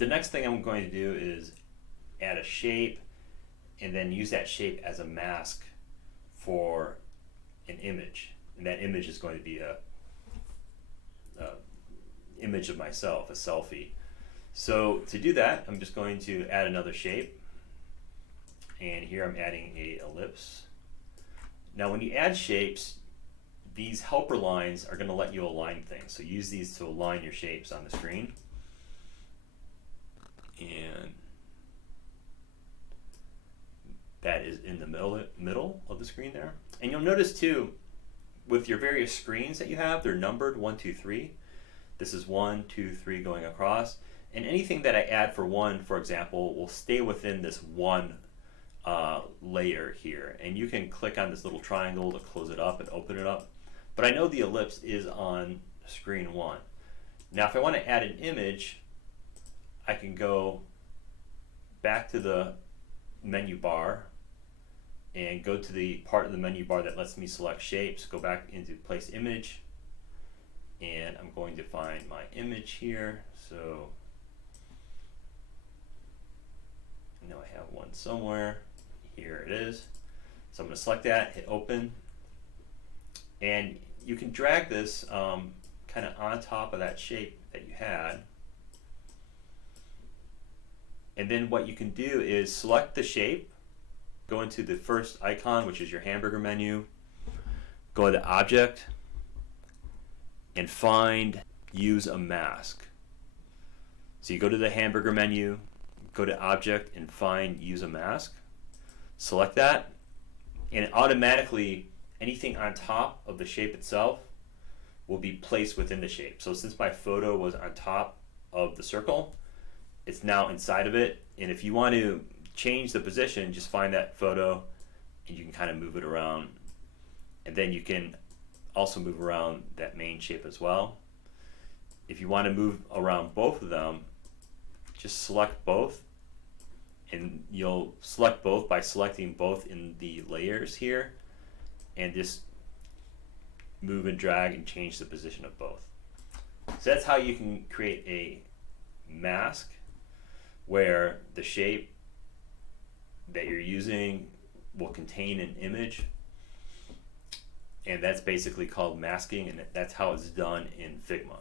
The next thing I'm going to do is add a shape and then use that shape as a mask for an image. And that image is going to be a image of myself, a selfie. So to do that, I'm just going to add another shape. And here I'm adding a ellipse. Now when you add shapes, these helper lines are going to let you align things. So use these to align your shapes on the screen. And that is in the middle of the screen there. And you'll notice too, with your various screens that you have, they're numbered 1, 2, 3. This is 1, 2, 3 going across. And anything that I add for 1, for example, will stay within this one layer here. And you can click on this little triangle to close it up and open it up. But I know the ellipse is on screen 1. Now if I want to add an image, I can go back to the menu bar and go to the part of the menu bar that lets me select shapes, go back into place image, and I'm going to find my image here. So I know I have one somewhere. Here it is. So I'm going to select that, hit open, and you can drag this kind of on top of that shape that you had. And then what you can do is select the shape, go into the first icon, which is your hamburger menu, go to Object, and find Use a Mask. So you go to the hamburger menu, go to Object, and find Use a Mask. Select that, and automatically anything on top of the shape itself will be placed within the shape. So since my photo was on top of the circle, it's now inside of it. And if you want to change the position, just find that photo and you can kind of move it around. And then you can also move around that main shape as well. If you want to move around both of them, just select both, and you'll select both by selecting both in the layers here, and just move and drag and change the position of both. So that's how you can create a mask where the shape that you're using will contain an image, and that's basically called masking, and that's how it's done in Figma.